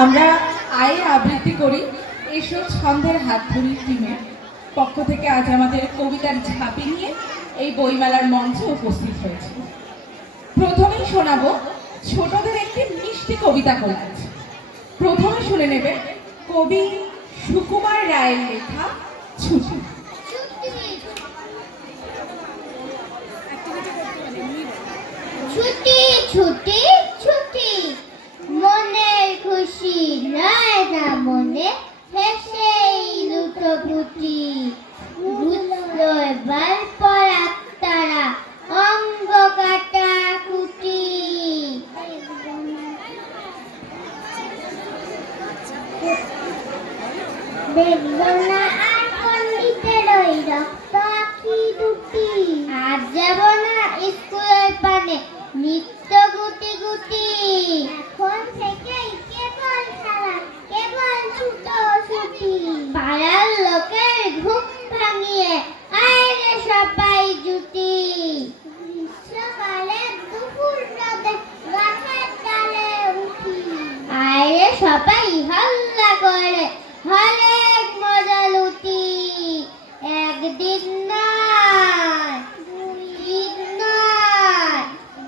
আমরা আয়ে আবৃত্তি করি এসো ছন্দের হাত ধরি টিমের পক্ষ থেকে আজ আমাদের কবিতার ঝাঁপি নিয়ে এই বইমেলার মঞ্চে উপস্থিত হয়েছে। প্রথমেই শোনাবো ছোটদের একটি মিষ্টি কবিতা কোলাজ। প্রথমে শুনে নেবে কবি সুকুমার রায়ের লেখা ছুটি। ছুটি ছুটি ছুটি মনের খুশি নয় না মনে হেসেই লুটোপুটি ঘুরলো এবার পরাক তারা অঙ্গ কাটা কুটি দেখবো না আর পণ্ডিতের ওই রক্ত আঁকি দুটি আজ যাবো না স্কুলের পানে নিত্য গুটি গুটি এখন থেকেই কেবল খেলা কেবল ছুটো ছুটি পাড়ার লোকের ঘুম ভাঙিয়ে আয়রে সবাই জুটি গ্রীষ্মকালে দুপুর রোদে গাছের ডালে উঠি আয়রে সবাই হল্লা করে হরেক মজা লুটি একদিন নয় দুই নয়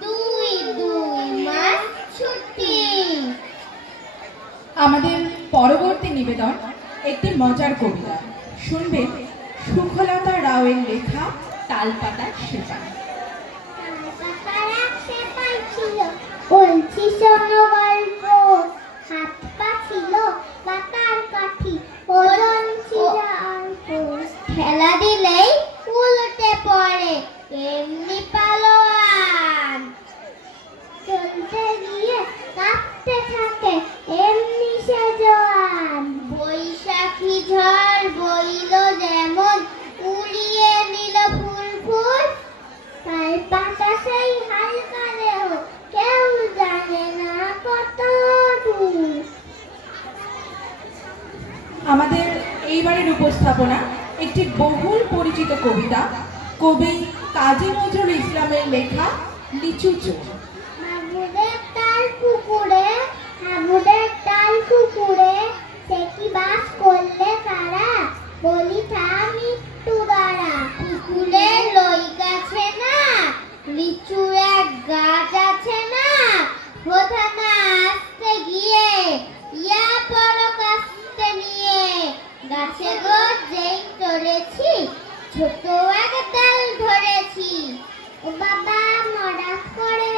দুই দুই মাস ছুটি। আমাদের পরবর্তী নিবেদন একটি মজার কবিতা শুনবে সুখলতা রাওয়ের লেখা তালপাতার সেপাই। বলছি শোনো গল্প হাত পা ছিল পাতার কাঠি ওজন ছিল অল্প খেলা দিলেই উল্টে পড়ে এমনি পালোয়ান চলতে গিয়ে কাঁপতে থাকে এমনি সে জোয়ান বৈশাখী ঝড় বইল যেমন উড়িয়ে নিল ফুল ফুল তাই পাতা সেই হালকা দেহ কেউ জানে না কত দূর। আমাদের এইবারের উপস্থাপনা একটি বহুল পরিচিত কবিতা কবি কাজী নজরুল ইসলামের লেখা লিচু চোর। হাবুদের তাল পুকুরে হাবুদের তাল পুকুরে সে কি বাস করলে কারা বলি তা মৃত্যু দ্বারা পুকুরে লই গাছে না লিচুর এক গাছ আছে না কোথা না আসতে গিয়ে ইয়া বড় কাস্তে নিয়ে গাছে গো যেই চড়েছি ছোট এক ডাল ধরেছি ও বাবা মরাত করে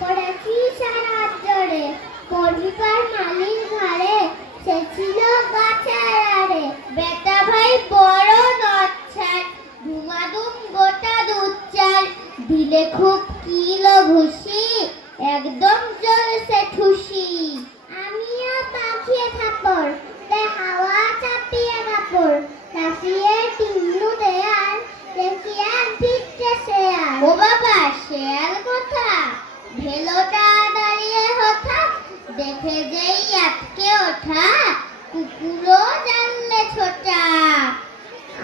পড়েছি সারা জোরে পরিবার মালির ঘরে সে ছিল গাছের আড়ে বেটা ভাই বড় নচ্ছার ধুমাধুম গোটা দুধ চাল দিলে খুব কিলো ঘুষি একদম জ্বলছে ঠুসি আমিও পাখিয়ে থাপড় তে হাওয়া চাপিয়ে কাপড় লাফিয়ে টিমলু দেয়াল দেখিয়া ভিটে শেয়াল ও বাবা শেয়াল কথা ভেলোটা দাঁড়িয়ে হঠাৎ দেখে যেই আটকে ওঠা কুকুরও জানলে ছোটা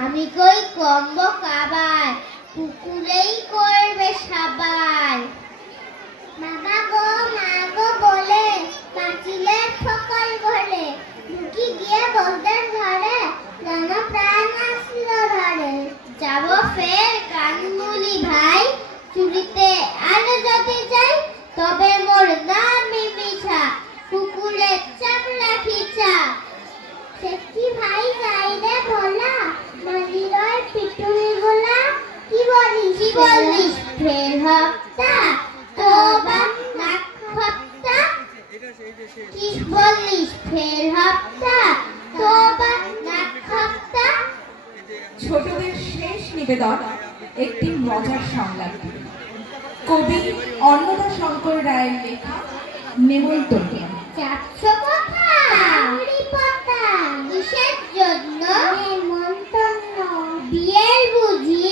আমি কই কম্ব কাবার কুকুরেই করবে সাবার বাবা গো মা গো বলে পাঁচিলের ঠোকর ঘরে ঢুকি গিয়ে বলদের ঘরে যেন প্রাণ আসল ধরে যাব ফের কানমুলি ভাই চুরিতে আর যদি যাই তবে মোর নামই মিছা কুকুরের চামড়া খিচা সে কি ভাই যাই রে ভোলা মালিরয় পিটুনি গোলা কি বলিস ফের হপ্তা তোবা লাখ হপ্তা কি বলিস ফের হপ্তা তোবা লাখ হপ্তা। ছোটদের শেষ নিবেদন একটি মজার সংলাপ কবি অন্নদা শঙ্কর রায়ের লেখা নেমন্তন্ন। চারশো কথা পাতা কিসের জন্য নেমন্তন্ন বিয়ের বুঝি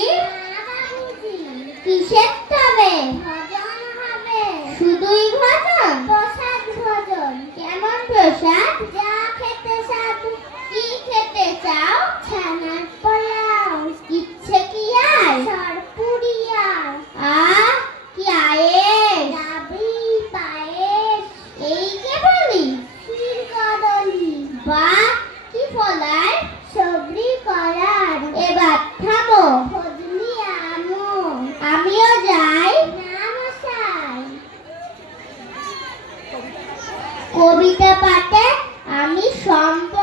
কিসের তবে ভজন হবে শুধুই ভজন প্রসাদ ভজন কেমন প্রসাদ যা খেতে স্বাদ কি খেতে চাও ছানার পোলাও ইচ্ছে কি আর সরপুরি আর কি আয়ে পায়েস এই কে বলি কবিতা পাঠে আমি সম্পূর্ণ